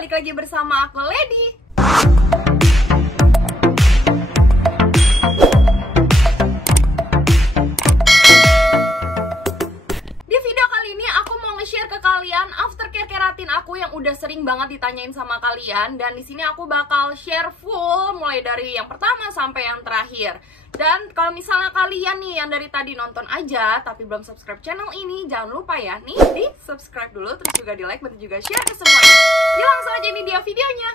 balik lagi bersama aku Lady. Di video kali ini aku mau nge-share ke kalian aftercare keratin aku yang udah sering banget ditanyain sama kalian, dan di sini aku bakal share full mulai dari yang pertama sampai yang terakhir. Dan kalau misalnya kalian nih yang dari tadi nonton aja tapi belum subscribe channel ini, jangan lupa ya nih di subscribe dulu, terus juga di like, dan juga share ke semuanya. Yuk langsung aja, ini dia videonya.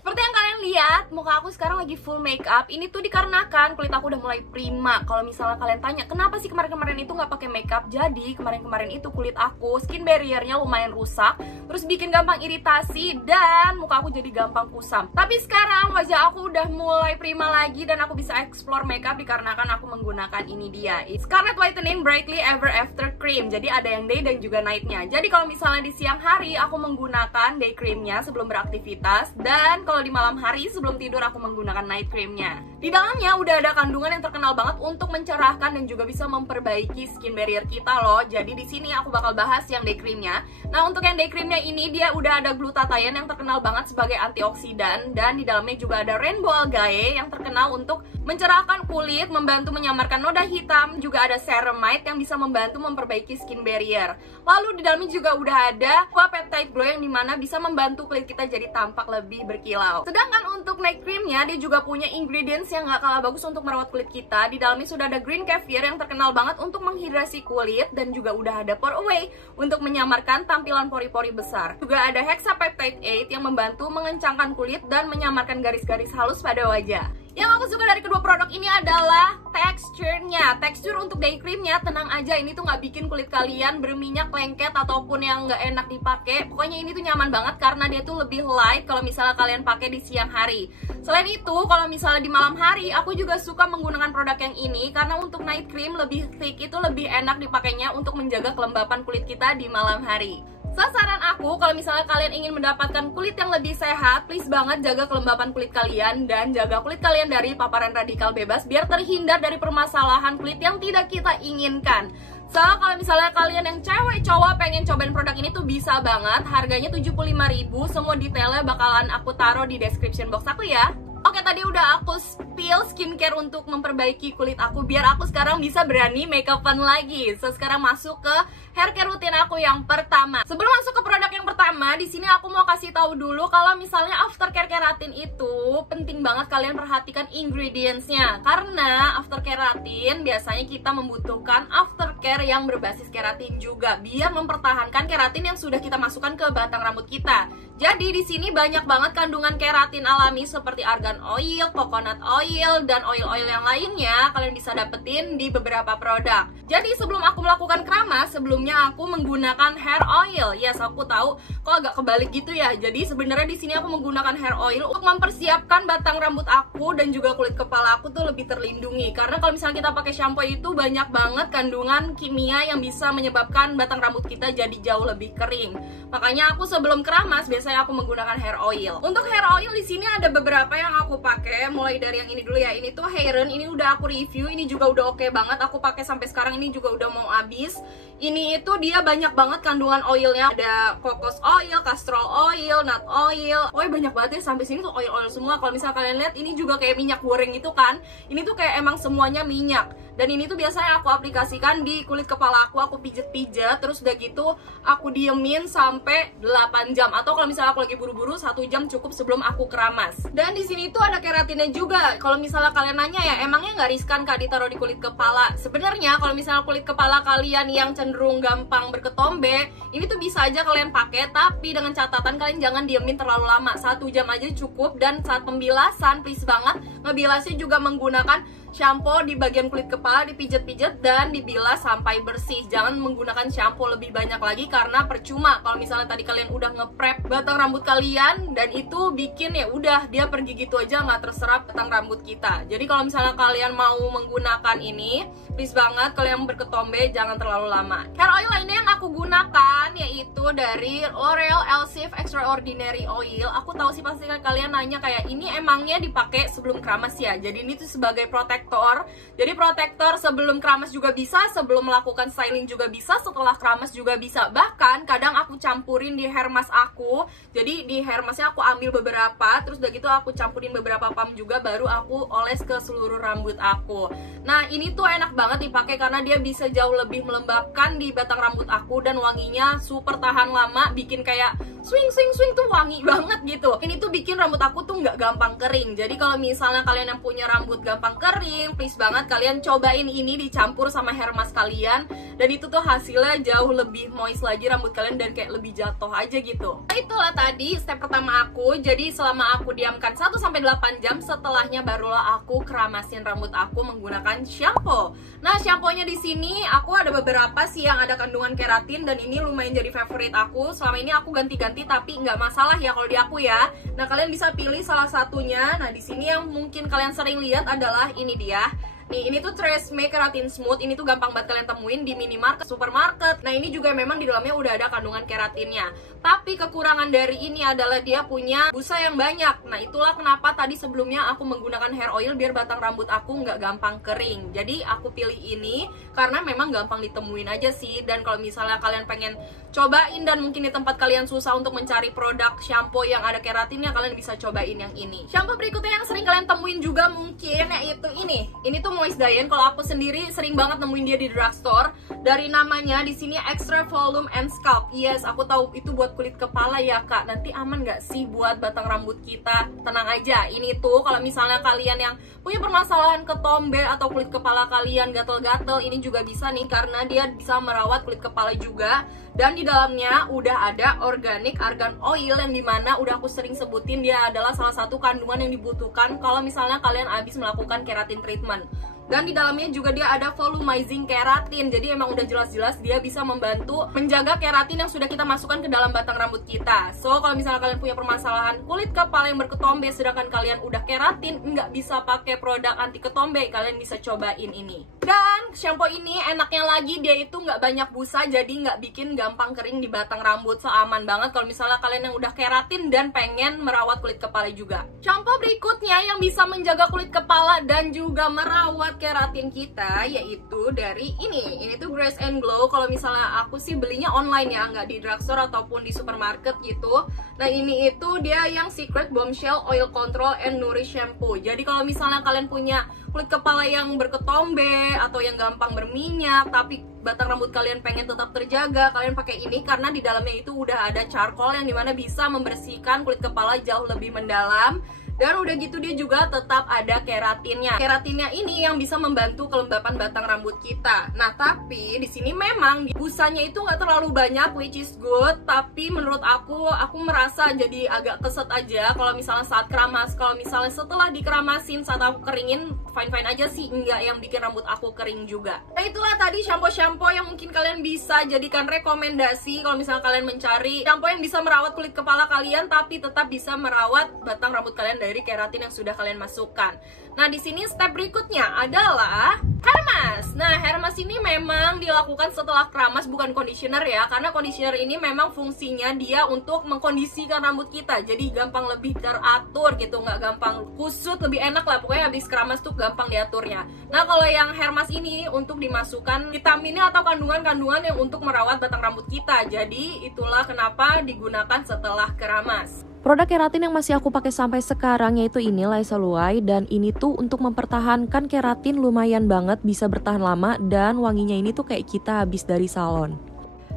Seperti yang kalian lihat, muka aku sekarang lagi full makeup. Ini tuh dikarenakan kulit aku udah mulai prima. Kalau misalnya kalian tanya, kenapa sih kemarin-kemarin itu nggak pakai makeup? Jadi kemarin-kemarin itu kulit aku skin barriernya lumayan rusak, terus bikin gampang iritasi dan muka aku jadi gampang kusam. Tapi sekarang wajah aku udah mulai prima lagi dan aku bisa explore makeup dikarenakan aku menggunakan ini dia, It's Scarlett Whitening Brightly Ever After Cream. Jadi ada yang day dan juga nightnya. Jadi kalau misalnya di siang hari aku menggunakan day creamnya sebelum beraktivitas, dan kalau di malam hari sebelum tidur aku menggunakan night creamnya. Di dalamnya udah ada kandungan yang terkenal banget untuk mencerahkan dan juga bisa memperbaiki skin barrier kita loh. Jadi di sini aku bakal bahas yang day creamnya. Nah, untuk yang day creamnya ini dia udah ada glutathione yang terkenal banget sebagai antioksidan, dan di dalamnya juga ada rainbow algae yang terkenal untuk mencerahkan kulit, membantu menyamarkan noda hitam, juga ada ceramide yang bisa membantu memperbaiki skin barrier. Lalu di dalamnya juga udah ada aqua peptide glow yang dimana bisa membantu kulit kita jadi tampak lebih berkilau. Sedangkan untuk night creamnya dia juga punya ingredients yang gak kalah bagus untuk merawat kulit kita. Di dalamnya sudah ada green kefir yang terkenal banget untuk menghidrasi kulit, dan juga udah ada pore away untuk menyamarkan tampilan pori-pori besar. Juga ada hexapeptide 8 yang membantu mengencangkan kulit dan menyamarkan garis-garis halus pada wajah. Yang aku suka dari kedua produk ini adalah teksturnya. Tekstur untuk day creamnya, tenang aja, ini tuh nggak bikin kulit kalian berminyak, lengket, ataupun yang nggak enak dipakai. Pokoknya ini tuh nyaman banget karena dia tuh lebih light kalau misalnya kalian pakai di siang hari. Selain itu, kalau misalnya di malam hari, aku juga suka menggunakan produk yang ini karena untuk night cream lebih thick, itu lebih enak dipakainya untuk menjaga kelembapan kulit kita di malam hari. Saran aku, kalau misalnya kalian ingin mendapatkan kulit yang lebih sehat, please banget jaga kelembapan kulit kalian dan jaga kulit kalian dari paparan radikal bebas biar terhindar dari permasalahan kulit yang tidak kita inginkan. So, kalau misalnya kalian yang cewek cowok pengen cobain produk ini tuh bisa banget. Harganya 75.000, semua detailnya bakalan aku taruh di description box aku ya. Oke, tadi udah aku spill skincare untuk memperbaiki kulit aku biar aku sekarang bisa berani makeupan lagi. So, sekarang masuk ke hair care rutin aku yang pertama. Sebelum masuk ke produk yang pertama, di sini aku mau kasih tahu dulu kalau misalnya aftercare keratin itu penting banget kalian perhatikan ingredientsnya. Karena aftercare keratin biasanya kita membutuhkan aftercare yang berbasis keratin juga biar mempertahankan keratin yang sudah kita masukkan ke batang rambut kita. Jadi di sini banyak banget kandungan keratin alami seperti argan oil, coconut oil, dan oil-oil yang lainnya kalian bisa dapetin di beberapa produk. Jadi sebelum aku melakukan keramas, sebelumnya aku menggunakan hair oil. Yes, aku tahu kok agak kebalik gitu ya. Jadi sebenarnya di sini aku menggunakan hair oil untuk mempersiapkan batang rambut aku dan juga kulit kepala aku tuh lebih terlindungi. Karena kalau misalnya kita pakai shampoo itu banyak banget kandungan kimia yang bisa menyebabkan batang rambut kita jadi jauh lebih kering. Makanya aku sebelum keramas biasanya aku menggunakan hair oil. Untuk hair oil di sini ada beberapa yang aku pakai, mulai dari yang ini dulu ya. Ini tuh Hairen, ini udah aku review, ini juga udah oke banget. Aku pakai sampai sekarang, ini juga udah mau habis. Ini itu dia banyak banget kandungan oilnya. Ada kokos oil, castor oil, nut oil. Oh, banyak banget ya, sampai sini tuh oil-oil semua. Kalau misalnya kalian lihat, ini juga kayak minyak goreng itu kan. Ini tuh kayak emang semuanya minyak. Dan ini tuh biasanya aku aplikasikan di kulit kepala aku pijet-pijet, terus udah gitu aku diemin sampai 8 jam. Atau kalau misalnya aku lagi buru-buru, 1 jam cukup sebelum aku keramas. Dan di sini tuh ada keratinnya juga. Kalau misalnya kalian nanya ya, emangnya nggak riskan kak ditaruh di kulit kepala? Sebenarnya kalau misalnya kulit kepala kalian yang cenderung gampang berketombe, ini tuh bisa aja kalian pakai, tapi dengan catatan kalian jangan diemin terlalu lama. 1 jam aja cukup. Dan saat pembilasan, please banget ngebilasnya juga menggunakan shampoo di bagian kulit kepala, dipijat-pijat dan dibilas sampai bersih. Jangan menggunakan shampoo lebih banyak lagi karena percuma kalau misalnya tadi kalian udah nge-prep batang rambut kalian dan itu bikin ya udah dia pergi gitu aja, nggak terserap batang rambut kita. Jadi kalau misalnya kalian mau menggunakan ini, please banget kalau yang berketombe jangan terlalu lama. Hair oil lainnya yang aku gunakan yaitu dari L'Oreal Elseve Extraordinary Oil. Aku tahu sih pasti kalian nanya kayak ini emangnya dipakai sebelum keramas ya. Jadi ini tuh sebagai proteksi protektor. Jadi protektor sebelum keramas juga bisa, sebelum melakukan styling juga bisa, setelah keramas juga bisa. Bahkan kadang aku campurin di hair mask aku. Jadi di hair masknya aku ambil beberapa, terus udah gitu aku campurin beberapa pump juga, baru aku oles ke seluruh rambut aku. Nah ini tuh enak banget dipakai karena dia bisa jauh lebih melembabkan di batang rambut aku, dan wanginya super tahan lama, bikin kayak swing tuh wangi banget gitu. Ini tuh bikin rambut aku tuh nggak gampang kering. Jadi kalau misalnya kalian yang punya rambut gampang kering, please banget kalian cobain ini dicampur sama hair mask kalian, dan itu tuh hasilnya jauh lebih moist lagi rambut kalian dan kayak lebih jatuh aja gitu. Nah itulah tadi step pertama aku. Jadi selama aku diamkan 1-8 jam, setelahnya barulah aku keramasin rambut aku menggunakan shampoo. Nah shampoo-nya di sini aku ada beberapa sih yang ada kandungan keratin, dan ini lumayan jadi favorit aku. Selama ini aku ganti-ganti tapi nggak masalah ya kalau di aku ya. Nah kalian bisa pilih salah satunya. Nah di sini yang mungkin kalian sering lihat adalah ini dia. Nih, ini tuh Tresemme Keratin Smooth. Ini tuh gampang banget kalian temuin di minimarket, supermarket. Nah, ini juga memang di dalamnya udah ada kandungan keratinnya. Tapi kekurangan dari ini adalah dia punya busa yang banyak. Nah, itulah kenapa tadi sebelumnya aku menggunakan hair oil biar batang rambut aku nggak gampang kering. Jadi, aku pilih ini karena memang gampang ditemuin aja sih. Dan kalau misalnya kalian pengen cobain dan mungkin di tempat kalian susah untuk mencari produk shampoo yang ada keratinnya, kalian bisa cobain yang ini. Shampoo berikutnya yang sering kalian temuin juga mungkin yaitu ini. Ini tuh Moist Diane. Kalau aku sendiri sering banget nemuin dia di drugstore. Dari namanya di sini Extra Volume and Scalp. Yes, aku tahu itu buat kulit kepala ya kak. Nanti aman nggak sih buat batang rambut kita? Tenang aja. Ini tuh kalau misalnya kalian yang punya permasalahan ketombe atau kulit kepala kalian gatel-gatel, ini juga bisa nih karena dia bisa merawat kulit kepala juga. Dan di dalamnya udah ada organic argan oil yang dimana udah aku sering sebutin dia adalah salah satu kandungan yang dibutuhkan kalau misalnya kalian habis melakukan keratin treatment. Dan di dalamnya juga dia ada volumizing keratin. Jadi emang udah jelas-jelas dia bisa membantu menjaga keratin yang sudah kita masukkan ke dalam batang rambut kita. So kalau misalnya kalian punya permasalahan kulit kepala yang berketombe sedangkan kalian udah keratin, nggak bisa pakai produk anti ketombe, kalian bisa cobain ini. Dan shampoo ini enaknya lagi dia itu nggak banyak busa, jadi nggak bikin gampang kering di batang rambut. So aman banget kalau misalnya kalian yang udah keratin dan pengen merawat kulit kepala juga. Shampoo berikutnya yang bisa menjaga kulit kepala dan juga merawat keratin kita yaitu dari ini tuh Grace and Glow. Kalau misalnya aku sih belinya online ya, nggak di drugstore ataupun di supermarket gitu. Nah ini itu dia yang Secret Bombshell Oil Control and Nourish Shampoo. Jadi kalau misalnya kalian punya kulit kepala yang berketombe atau yang gampang berminyak tapi batang rambut kalian pengen tetap terjaga, kalian pakai ini karena di dalamnya itu udah ada charcoal yang dimana bisa membersihkan kulit kepala jauh lebih mendalam. Dan udah gitu dia juga tetap ada keratinnya. Keratinnya ini yang bisa membantu kelembapan batang rambut kita. Nah tapi di sini memang busanya itu nggak terlalu banyak, which is good. Tapi menurut aku merasa jadi agak keset aja kalau misalnya saat keramas. Kalau misalnya setelah dikeramasin saat aku keringin, fine-fine aja sih, nggak yang bikin rambut aku kering juga. Nah itulah tadi shampoo-shampoo yang mungkin kalian bisa jadikan rekomendasi kalau misalnya kalian mencari shampoo yang bisa merawat kulit kepala kalian tapi tetap bisa merawat batang rambut kalian dari keratin yang sudah kalian masukkan. Nah, di sini step berikutnya adalah hair mask. Nah, hair mask ini memang dilakukan setelah keramas, bukan conditioner ya. Karena conditioner ini memang fungsinya dia untuk mengkondisikan rambut kita. Jadi gampang lebih teratur gitu, nggak gampang kusut, lebih enak lah. Pokoknya habis keramas tuh gampang diaturnya. Nah, kalau yang hair mask ini untuk dimasukkan vitaminnya atau kandungan-kandungan yang untuk merawat batang rambut kita. Jadi itulah kenapa digunakan setelah keramas. Produk keratin yang masih aku pakai sampai sekarang yaitu ini Lisaluai, dan ini tuh untuk mempertahankan keratin lumayan banget, bisa bertahan lama dan wanginya ini tuh kayak kita habis dari salon.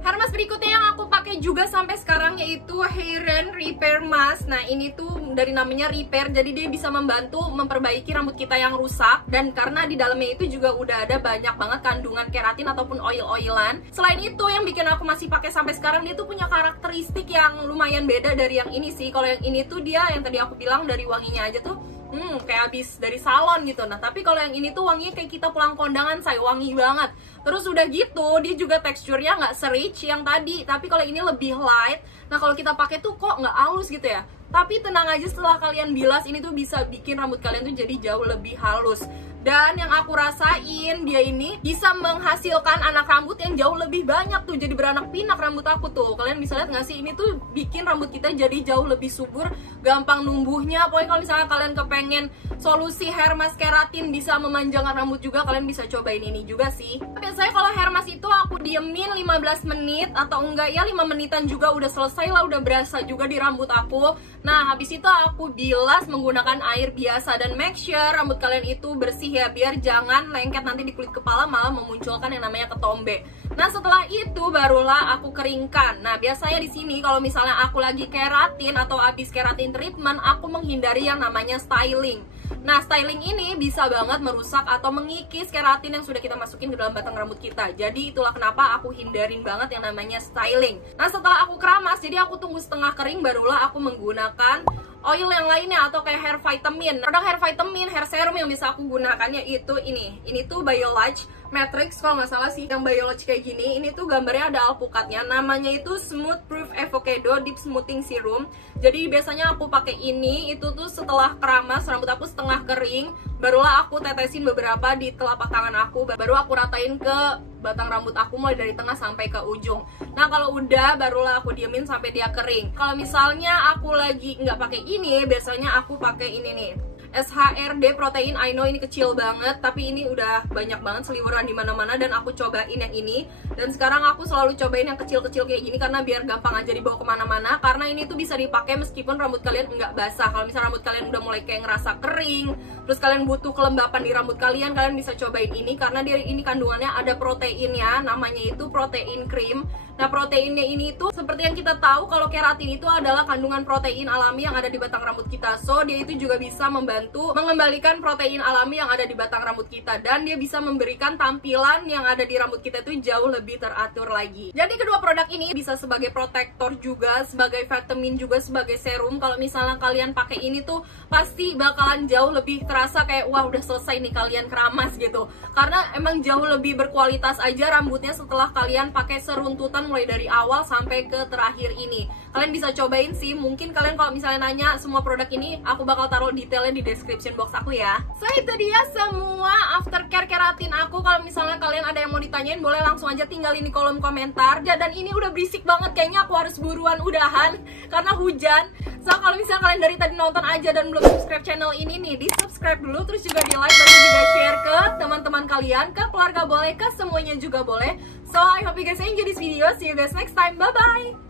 Hair mask berikutnya yang aku pakai juga sampai sekarang yaitu Hairen Repair Mask. Nah ini tuh dari namanya repair, jadi dia bisa membantu memperbaiki rambut kita yang rusak. Dan karena di dalamnya itu juga udah ada banyak banget kandungan keratin ataupun oil-oilan. Selain itu yang bikin aku masih pakai sampai sekarang, dia tuh punya karakteristik yang lumayan beda dari yang ini sih. Kalau yang ini tuh dia yang tadi aku bilang dari wanginya aja tuh kayak habis dari salon gitu. Nah tapi kalau yang ini tuh wanginya kayak kita pulang kondangan, say, wangi banget. Terus udah gitu dia juga teksturnya nggak se-rich yang tadi, tapi kalau ini lebih light. Nah kalau kita pakai tuh kok nggak halus gitu ya. Tapi tenang aja, setelah kalian bilas ini tuh bisa bikin rambut kalian tuh jadi jauh lebih halus. Dan yang aku rasain, dia ini bisa menghasilkan anak rambut yang jauh lebih banyak tuh. Jadi beranak pinak rambut aku tuh. Kalian bisa lihat gak sih? Ini tuh bikin rambut kita jadi jauh lebih subur, gampang numbuhnya. Pokoknya kalau misalnya kalian kepengen solusi hair mask keratin bisa memanjangkan rambut juga, kalian bisa cobain ini juga sih. Biasanya kalau hair mask itu aku diemin 15 menit atau enggak ya 5 menitan juga udah selesai lah, udah berasa juga di rambut aku. Nah, habis itu aku bilas menggunakan air biasa dan make sure rambut kalian itu bersih ya, biar jangan lengket nanti di kulit kepala malah memunculkan yang namanya ketombe. Nah, setelah itu barulah aku keringkan. Nah, biasanya di sini kalau misalnya aku lagi keratin atau habis keratin treatment, aku menghindari yang namanya styling. Nah, styling ini bisa banget merusak atau mengikis keratin yang sudah kita masukin ke dalam batang rambut kita. Jadi itulah kenapa aku hindarin banget yang namanya styling. Nah, setelah aku keramas, jadi aku tunggu setengah kering, barulah aku menggunakan oil yang lainnya atau kayak hair vitamin. Produk hair vitamin, hair serum yang bisa aku gunakannya itu ini. Ini tuh Biolage Matrix kalau nggak salah sih, yang Biolage kayak gini. Ini tuh gambarnya ada alpukatnya. Namanya itu Smooth Proof Avocado Deep Smoothing Serum. Jadi biasanya aku pakai ini. Itu tuh setelah keramas rambut aku setengah kering, barulah aku tetesin beberapa di telapak tangan aku. Baru aku ratain ke batang rambut aku mulai dari tengah sampai ke ujung. Nah, kalau udah barulah aku diemin sampai dia kering. Kalau misalnya aku lagi nggak pakai ini, biasanya aku pakai ini nih, SHRD Protein. I know ini kecil banget, tapi ini udah banyak banget seliweran di mana-mana dan aku cobain yang ini. Dan sekarang aku selalu cobain yang kecil-kecil kayak gini karena biar gampang aja dibawa kemana-mana. Karena ini tuh bisa dipakai meskipun rambut kalian nggak basah. Kalau misalnya rambut kalian udah mulai kayak ngerasa kering, terus kalian butuh kelembapan di rambut kalian, kalian bisa cobain ini karena dia ini kandungannya ada proteinnya, namanya itu protein cream. Nah, proteinnya ini tuh seperti yang kita tahu kalau keratin itu adalah kandungan protein alami yang ada di batang rambut kita. So, dia itu juga bisa membantu mengembalikan protein alami yang ada di batang rambut kita, dan dia bisa memberikan tampilan yang ada di rambut kita itu jauh lebih teratur lagi. Jadi kedua produk ini bisa sebagai protektor juga, sebagai vitamin juga, sebagai serum. Kalau misalnya kalian pakai ini tuh pasti bakalan jauh lebih terasa kayak wah udah selesai nih kalian keramas gitu. Karena emang jauh lebih berkualitas aja rambutnya setelah kalian pakai seruntutan mulai dari awal sampai ke terakhir ini. Kalian bisa cobain sih. Mungkin kalian kalau misalnya nanya semua produk ini, aku bakal taruh detailnya di description box aku ya. So, itu dia semua aftercare keratin aku. Kalau misalnya kalian ada yang mau ditanyain, boleh langsung aja tinggalin di kolom komentar. Dan ini udah berisik banget, kayaknya aku harus buruan udahan karena hujan. So, kalau misalnya kalian dari tadi nonton aja dan belum subscribe channel ini nih, di subscribe dulu, terus juga di like, dan juga share ke teman-teman kalian, ke keluarga boleh, ke semuanya juga boleh. So, I hope you guys enjoy this video. See you guys next time. Bye-bye!